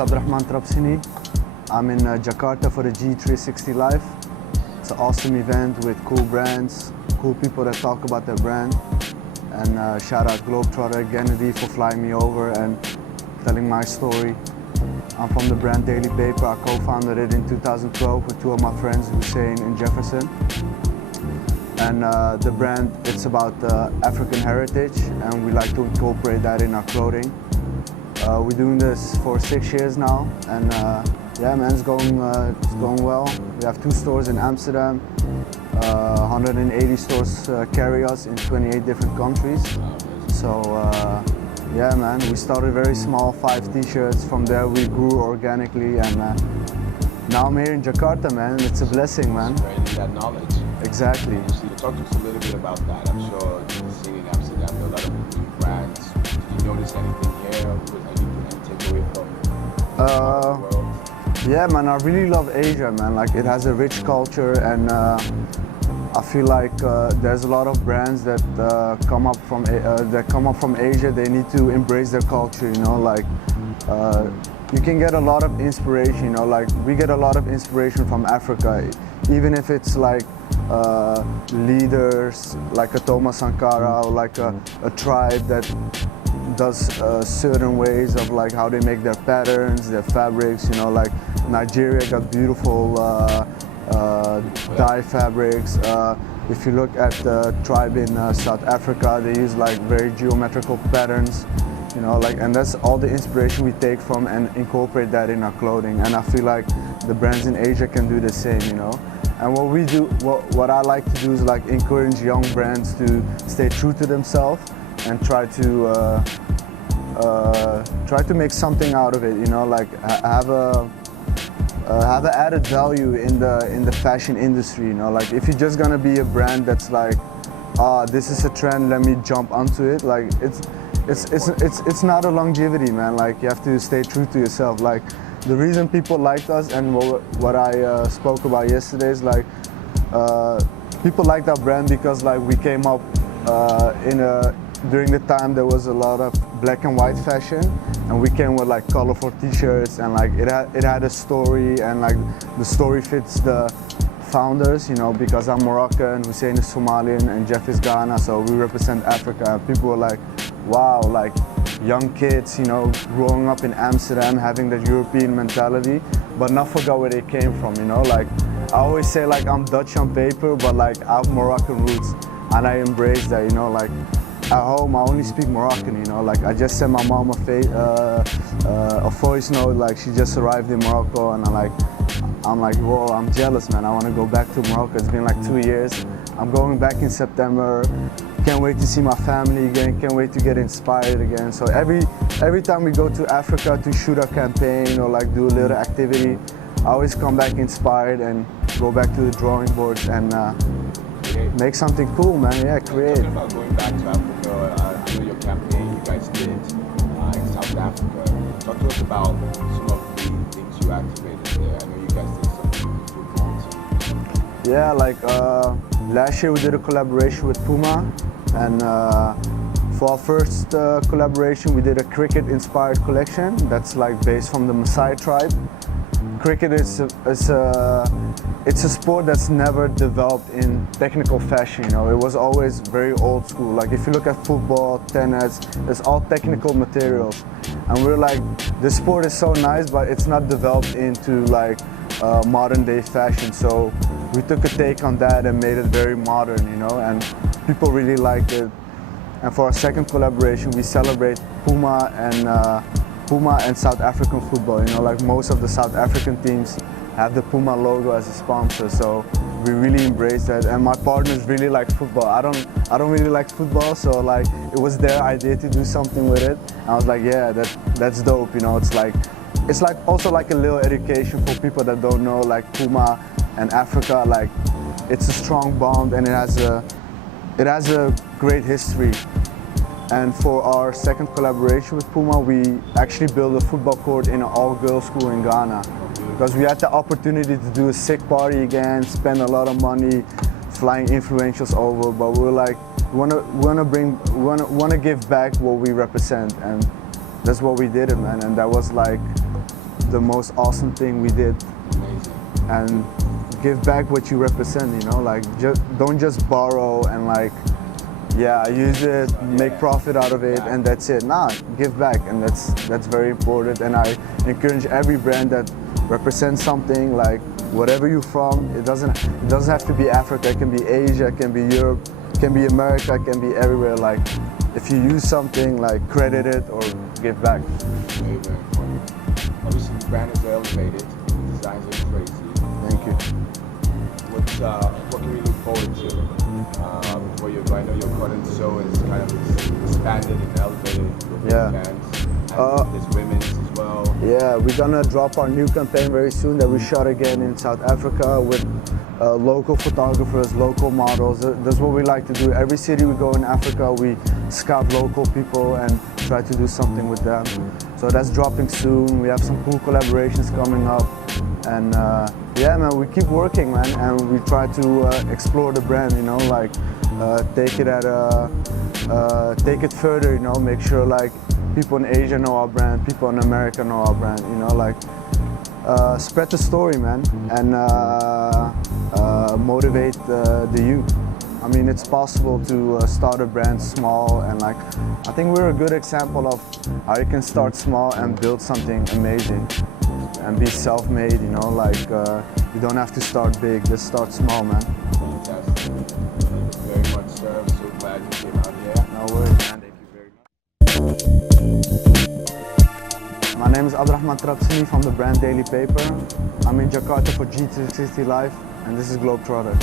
Abderrahmane Trabsini. I'm in Jakarta for the G360 Live. It's an awesome event with cool brands, cool people that talk about their brand. And shout out Globetrotter, Kennedy for flying me over and telling my story. I'm from the brand Daily Paper. I co-founded it in 2012 with two of my friends, Hussein and Jefferson. And the brand, it's about African heritage, and we like to incorporate that in our clothing. We're doing this for 6 years now, and yeah, man, it's going well. We have 2 stores in Amsterdam. 180 stores carry us in 28 different countries. So yeah, man, we started very small, 5 t-shirts. From there we grew organically, and now I'm here in Jakarta, man. It's a blessing, man. Spreading that knowledge. Exactly. So talk to us a little bit about that. I'm sure seeing in Amsterdam, there are a lot of new brands. Did you notice anything here? Any takeaway from the world? Yeah, man, I really love Asia, man. Like, it has a rich culture, and I feel like there's a lot of brands that come up from Asia. They need to embrace their culture, you know. Like, you can get a lot of inspiration, you know. Like, we get a lot of inspiration from Africa, even if it's like leaders like a Thomas Sankara or like a tribe that does certain ways of like how they make their patterns, their fabrics, you know. Like Nigeria got beautiful dye fabrics. If you look at the tribe in South Africa, they use like very geometrical patterns, you know, like, and that's all the inspiration we take from and incorporate that in our clothing. And I feel like the brands in Asia can do the same, you know. And what we do, what I like to do is like encourage young brands to stay true to themselves and try to make something out of it, you know, like have an added value in the fashion industry, you know. Like, if you're just gonna be a brand that's like, this is a trend, let me jump onto it, like it's not a longevity, man. Like, you have to stay true to yourself. Like, the reason people liked us and what I spoke about yesterday is like, people liked our brand because like we came up during the time there was a lot of black and white fashion, and we came with like colorful t-shirts, and like it had a story, and like the story fits the founders, you know, because I'm Moroccan, Hussein is Somalian, and Jeff is Ghana, so we represent Africa. People were like, wow, like young kids, you know, growing up in Amsterdam, having that European mentality, but not forgot where they came from, you know. Like, I always say like I'm Dutch on paper, but like I have Moroccan roots, and I embrace that, you know. Like, at home I only speak Moroccan, you know. Like, I just sent my mom a voice note, like she just arrived in Morocco, and I'm like, whoa, I'm jealous, man. I want to go back to Morocco. It's been like 2 years. I'm going back in September. Can't wait to see my family again. Can't wait to get inspired again. So every time we go to Africa to shoot a campaign or like do a little activity, I always come back inspired and go back to the drawing boards and make something cool, man. Yeah, create. Talking about going back to Africa, I know your campaign you guys did in South Africa. Talk to us about some of the things you activated there. I know you guys did something with football team. Yeah, like last year we did a collaboration with Puma, and for our first collaboration we did a cricket-inspired collection that's like based from the Maasai tribe. Cricket is it's a sport that's never developed in technical fashion, you know. It was always very old school. Like, if you look at football, tennis, it's all technical materials. And we're like, this sport is so nice, but it's not developed into like modern day fashion. So we took a take on that and made it very modern, you know, and people really liked it. And for our second collaboration, we celebrate Puma and South African football, you know. Like, most of the South African teams have the Puma logo as a sponsor, so we really embrace that. And my partners really like football. I don't really like football, so like it was their idea to do something with it. I was like, yeah, that's dope, you know. It's like also like a little education for people that don't know, like Puma and Africa. Like, it's a strong bond, and it has a great history. And for our second collaboration with Puma, we actually built a football court in an all-girls school in Ghana, because we had the opportunity to do a sick party again, spend a lot of money, flying influentials over, but we were like, we want to give back what we represent, and that's what we did, man. And that was like the most awesome thing we did. Amazing. And give back what you represent, you know, like don't just borrow and like, yeah, use it, make profit out of it, and that's it. Nah, give back, and that's very important. And I encourage every brand that represents something, like whatever you're from. It doesn't have to be Africa. It can be Asia, it can be Europe, it can be America, it can be everywhere. Like if you use something, like credit it or give back. Very, very important. Obviously, the brand is elevated. The designs are crazy. Thank you. What can we look forward to? I know your current show is kind of expanded and elevated with Yeah. bands. And there's women's as well. Yeah, we're gonna drop our new campaign very soon that we shot again in South Africa with local photographers, local models. That's what we like to do. Every city we go in Africa, we scout local people and try to do something with them. So that's dropping soon. We have some cool collaborations coming up. And yeah, man, we keep working, man, and we try to explore the brand, you know, like take it further, you know, make sure like people in Asia know our brand, people in America know our brand, you know, like spread the story, man, and motivate the youth. I mean, it's possible to start a brand small, and like, I think we're a good example of how you can start small and build something amazing and be self-made, you know, like you don't have to start big, just start small, man. Fantastic. Thank you very much, sir. I'm so glad you came out here. No worries, man. Thank you very much. My name is Abderrahmane Trabsini from the brand Daily Paper. I'm in Jakarta for G360 Live, and this is Globetrotter.